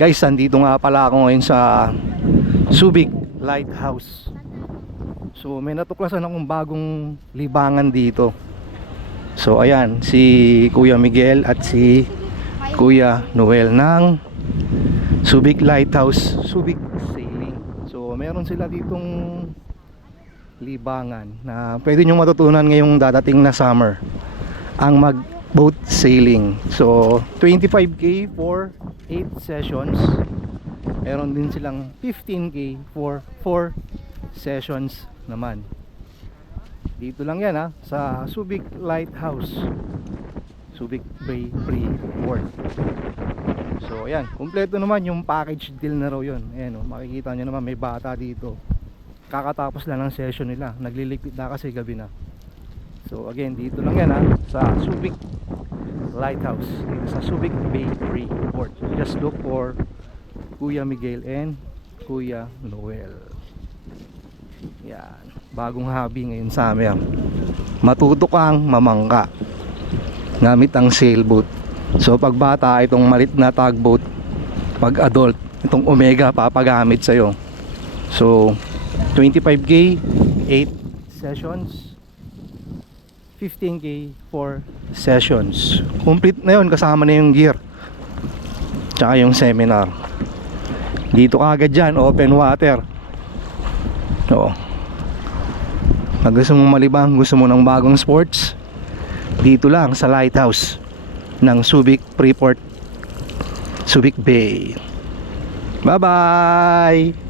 Guys, andito nga pala ako ngayon sa Subic Lighthouse. So may natuklasan akong bagong libangan dito. So ayan, si Kuya Miguel at si Kuya Noel ng Subic Lighthouse, Subic Sailing. So meron sila ditong libangan na pwede nyo matutunan ngayong dadating na summer, ang mag boat sailing. So 25k for 8 sessions. Meron din silang 15k for 4 sessions naman. Dito lang yan sa Subic Lighthouse, Subic Bay Free Port. So ayan, kumpleto naman yung package deal na raw yun. Ayan, makikita nyo naman may bata dito. Kakatapos lang ng session nila, nagliligpit na kasi gabi na. So again, dito lang yan sa Subic Lighthouse, sa Subic Bay Free Port. Just look for Kuya Miguel and Kuya Noel. Yan, bagong hobby ngayon sa amin. Matuto kang mamangka gamit ang sailboat. So pag bata, itong malit na tugboat. Pag adult, itong Omega papagamit sa'yo. So 25k 8 sessions, 15k 4 sessions. Complete na yun, kasama na yung gear tsaka yung seminar. Dito ka agad dyan, open water. So pag gusto mong malibang, gusto mo ng bagong sports, dito lang sa Lighthouse ng Subic Freeport, Subic Bay. Bye bye.